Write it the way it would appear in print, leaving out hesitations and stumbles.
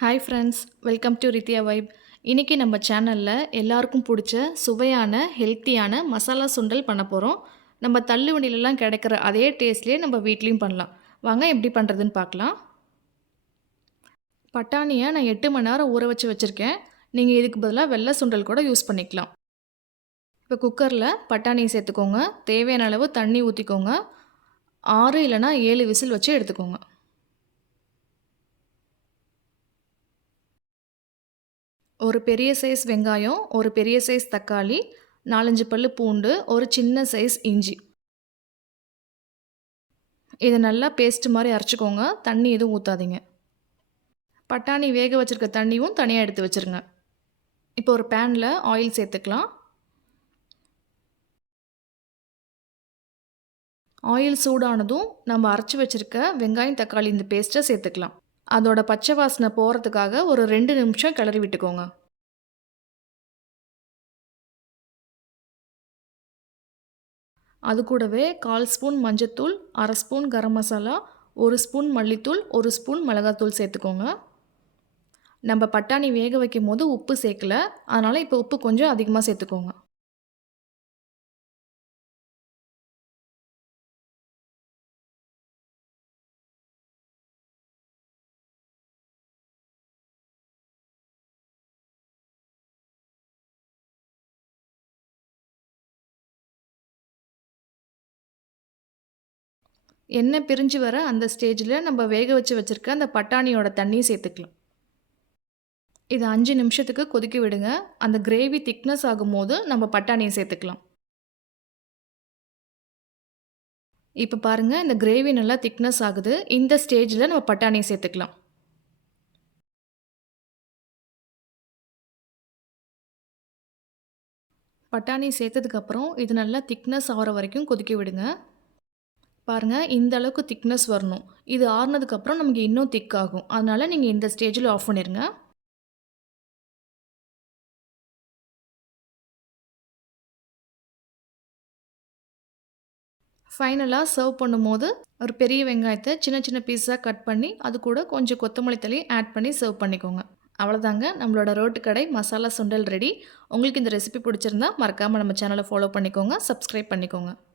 Hi friends, welcome to Rithya vibe. இன்றைக்கி நம்ம சேனலில் எல்லாருக்கும் பிடிச்ச சுவையான ஹெல்த்தியான மசாலா சுண்டல் பண்ண போகிறோம். நம்ம தள்ளுவண்டிலலாம் கிடைக்கிற அதே டேஸ்ட்லேயே நம்ம வீட்லேயும் பண்ணலாம். வாங்க எப்படி பண்ணுறதுன்னு பார்க்கலாம். பட்டாணியை நான் 8 மணி நேரம் ஊற வச்சுருக்கேன். நீங்கள் இதுக்கு பதிலாக வெள்ளை சுண்டல் கூட யூஸ் பண்ணிக்கலாம். இப்போ குக்கரில் பட்டாணியை சேர்த்துக்கோங்க. தேவையான அளவு தண்ணி ஊற்றிக்கோங்க. 6 இல்லைனா 7 விசில் வச்சு எடுத்துக்கோங்க. ஒரு பெரிய சைஸ் வெங்காயம், ஒரு பெரிய சைஸ் தக்காளி, 4, 5 பல்லு பூண்டு, ஒரு சின்ன சைஸ் இஞ்சி. இதை நல்லா பேஸ்ட் மாதிரி அரைச்சிக்கோங்க. தண்ணி எதுவும் ஊற்றாதீங்க. பட்டாணி வேக வச்சுருக்க தண்ணியும் தனியாக எடுத்து வச்சுருங்க. இப்போ ஒரு பேனில் ஆயில் சேர்த்துக்கலாம். ஆயில் சூடானதும் நம்ம அரைச்சி வச்சுருக்க வெங்காயம் தக்காளி இந்த பேஸ்ட்டை சேர்த்துக்கலாம். அதோட பச்சை வாசனை போகிறதுக்காக ஒரு 2 நிமிஷம் கிளறி விட்டுக்கோங்க. அது கூடவே 1/4 ஸ்பூன் மஞ்சத்தூள், 1/2 ஸ்பூன் கரம் மசாலா, 1 ஸ்பூன் மல்லித்தூள், 1 ஸ்பூன் மிளகாத்தூள் சேர்த்துக்கோங்க. நம்ம பட்டாணி வேக வைக்கும் போது உப்பு சேர்க்கல, அதனால் இப்போ உப்பு கொஞ்சம் அதிகமாக சேர்த்துக்கோங்க. எண்ணெய் பிரிஞ்சு வர அந்த ஸ்டேஜில் நம்ம வேக வச்சுருக்க அந்த பட்டாணியோட தண்ணியை சேர்த்துக்கலாம். இதை 5 நிமிஷத்துக்கு கொதிக்க விடுங்க. அந்த கிரேவி திக்னஸ் ஆகும்போது நம்ம பட்டாணியை சேர்த்துக்கலாம். இப்போ பாருங்கள், இந்த கிரேவி நல்லா திக்னஸ் ஆகுது. இந்த ஸ்டேஜில் நம்ம பட்டாணியை சேர்த்துக்கலாம். பட்டாணி சேர்த்ததுக்கப்புறம் இது நல்லா திக்னஸ் ஆகிற வரைக்கும் கொதிக்க விடுங்க. பாருங்கள், இந்த அளவுக்கு திக்னஸ் வரணும். இது ஆறுனதுக்கப்புறம் நமக்கு இன்னும் திக் ஆகும். அதனால் நீங்கள் இந்த ஸ்டேஜில் ஆஃப் பண்ணிடுங்க. ஃபைனலாக சர்வ் பண்ணும்போது ஒரு பெரிய வெங்காயத்தை சின்ன சின்ன பீஸாக கட் பண்ணி அது கூட கொஞ்சம் கொத்தமல்லி தழை ஆட் பண்ணி சர்வ் பண்ணிக்கோங்க. அவ்வளோதாங்க, நம்மளோட ரோட்டு கடை மசாலா சுண்டல் ரெடி. உங்களுக்கு இந்த ரெசிபி பிடிச்சிருந்தா மறக்காமல் நம்ம சேனலை ஃபாலோ பண்ணிக்கோங்க, சப்ஸ்கிரைப் பண்ணிக்கோங்க.